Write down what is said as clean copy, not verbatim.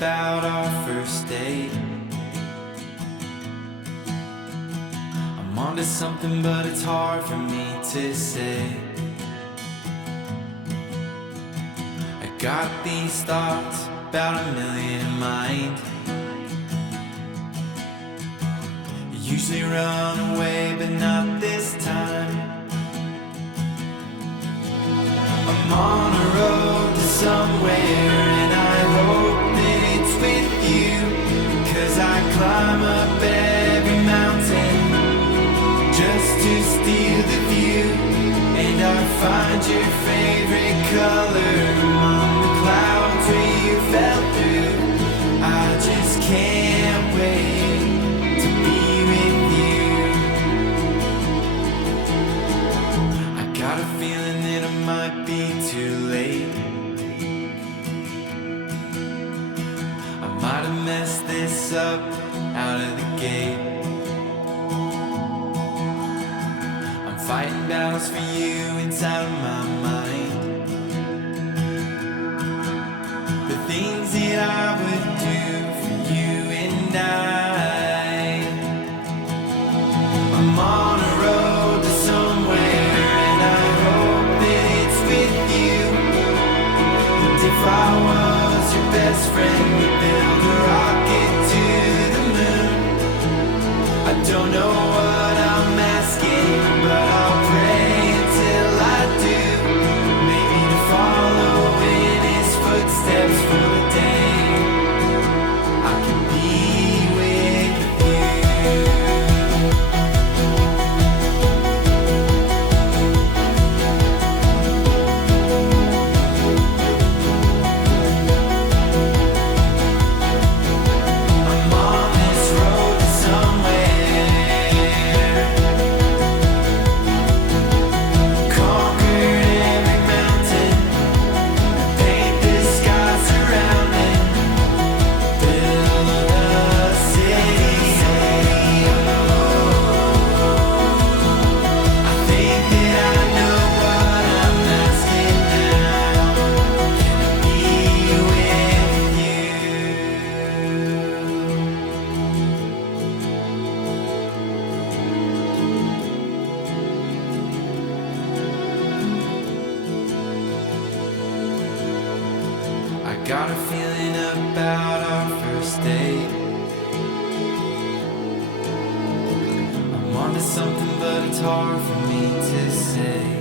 about our first date. I'm onto something, but it's hard for me to say. I got these thoughts about a million in mind. I usually run away, but not this time. I'm on a road to somewhere, and I hope that it's with you, 'cause I climb up every mountain just to steal the view. And I find your favorite color among the clouds where you fell through. I just can't wait to be with you. I got a feeling that it might be too late. I might have messed this up out of the gate. I'm fighting battles for you inside of my mind. The things that I would do for you and I'm on a road to somewhere, and I hope that it's with you. And if I was your best friend, we'd build a rocket to the moon. I don't know what I'm asking, but I'll pray until I do. Maybe to follow in his footsteps for the day I can be with you. I'm on this road to somewhere, conquered every mountain, paint the sky surrounding, build a city. I think that I know what I'm asking now. Can I be with you? I got a feeling about our first date. I'm onto something, but it's hard for me to say.